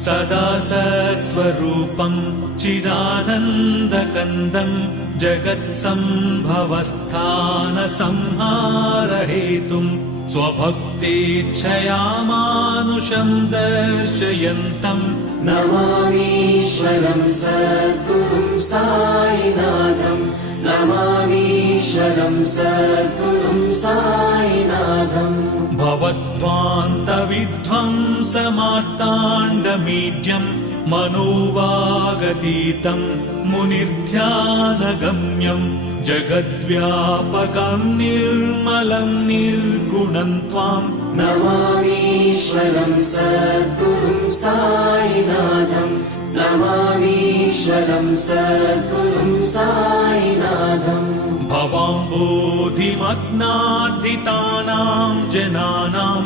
सदा सत्स्वरूपं चिदानन्दकन्दं जगत्सम्भवस्थानसंहारहेतुं स्वभक्तेच्छया मानुषं दर्शयन्तं नमामीश्वरं सद्गुरुं साईनाथं नमामीश्वरं सद्गुरुं साईनाथं भवद्वान्तविध्वंसमार्ताण्डमीड्यं मनोवागतीतं मुनिर्ध्यानगम्यं जगद्व्यापकं निर्मलं निर्गुणं त्वां नमामीश्वरं सद्गुरुं साईनाथं नमामीश्वरं सद्गुरुं साईनाथं भवाम्बोधिमग्नार्दितानां जनानां